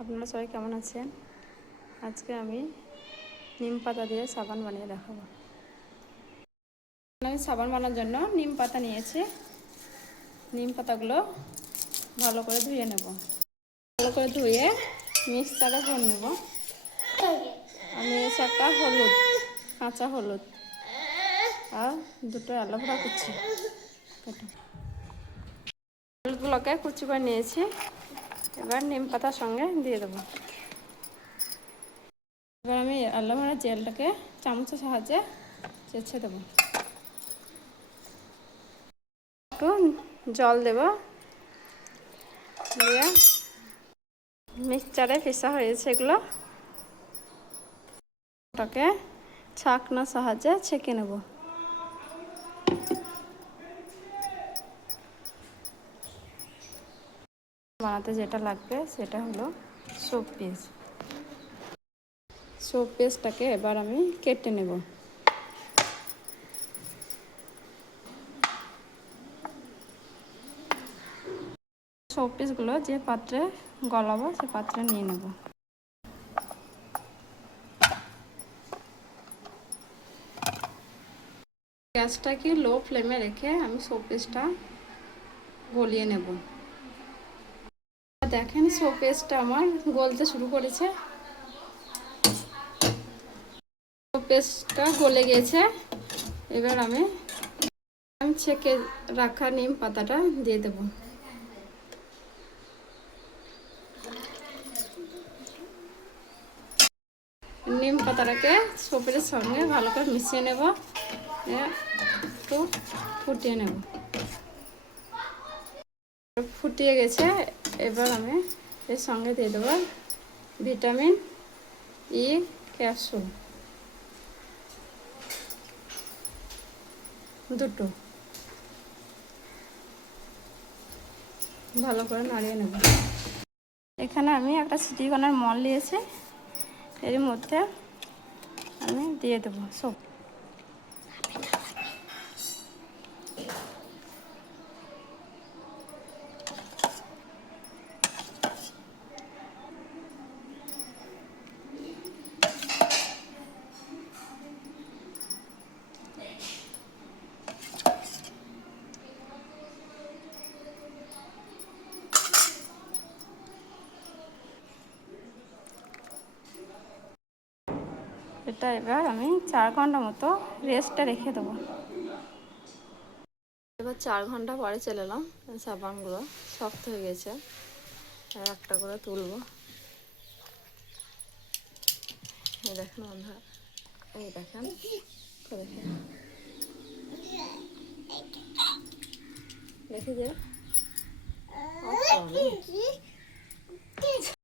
আপনারা সবাই কেমন আছেন? আজকে আমি নিম পাতা দিয়ে সাবান বানিয়ে দেখাবো। আমি সাবান বানানোর জন্য নিম পাতা নিয়েছি। নিম পাতাগুলো ভালো করে ধুয়ে নেব। ভালো করে ধুয়ে মিক্সচারে ভরে নেব। আমি নিয়েছি একটা হলুদ, কাঁচা হলুদ আর দুটো অ্যালোভেরা কুচি। হলুদগুলোকে কুচি করে নিয়েছি। এবার নিম পাতার সঙ্গে দিয়ে দেবো। এবার আমি অ্যালোভেরা জেলটাকে চামচের সাহায্যে চেঁচে দেবো। একটু জল দেব, দিয়ে মিক্সচারে পেশা হয়েছে এগুলো, ওটাকে ছাঁকনার সাহায্যে ছেঁকে নেব। বানাতে যেটা লাগবে সেটা হলো সোপ পিস। সোপ পিসটাকে এবার আমি কেটে নেব। সোপ পিসগুলো যে পাত্রে গলাবো সে পাত্রে নিয়ে নেব। গ্যাসটাকে লো ফ্লেমে রেখে আমি সোপ পিসটা গলিয়ে নেব। দেখেন সোপ পিসটা আমার গলতে শুরু করেছে। সোপ পিসটা গলে গেছে। এবার আমি ছেঁকে রাখা নিম পাতাটা দিয়ে দেব। নিম পাতাটাকে সোপের সঙ্গে ভালো করে মিশিয়ে নেব, একটু ফুটিয়ে নেব। ফুটিয়ে গেছে। এবার আমি এর সঙ্গে দিয়ে দেবো ভিটামিন ই ক্যাপসুল দুটো। ভালো করে নাড়িয়ে নেব। এখানে আমি একটা সিলিকনের মল নিয়েছি, এর মধ্যে আমি দিয়ে দেবো সব। এটা এবার আমি 4 ঘন্টা মতো রেস্টে রেখে দেবো। এবার 4 ঘন্টা পরে চলে এলাম। সাবানগুলো শক্ত হয়ে গেছে, আর একটা করে তুলবো। এই দেখেন বন্ধুরা, এই দেখেন, দেখে যে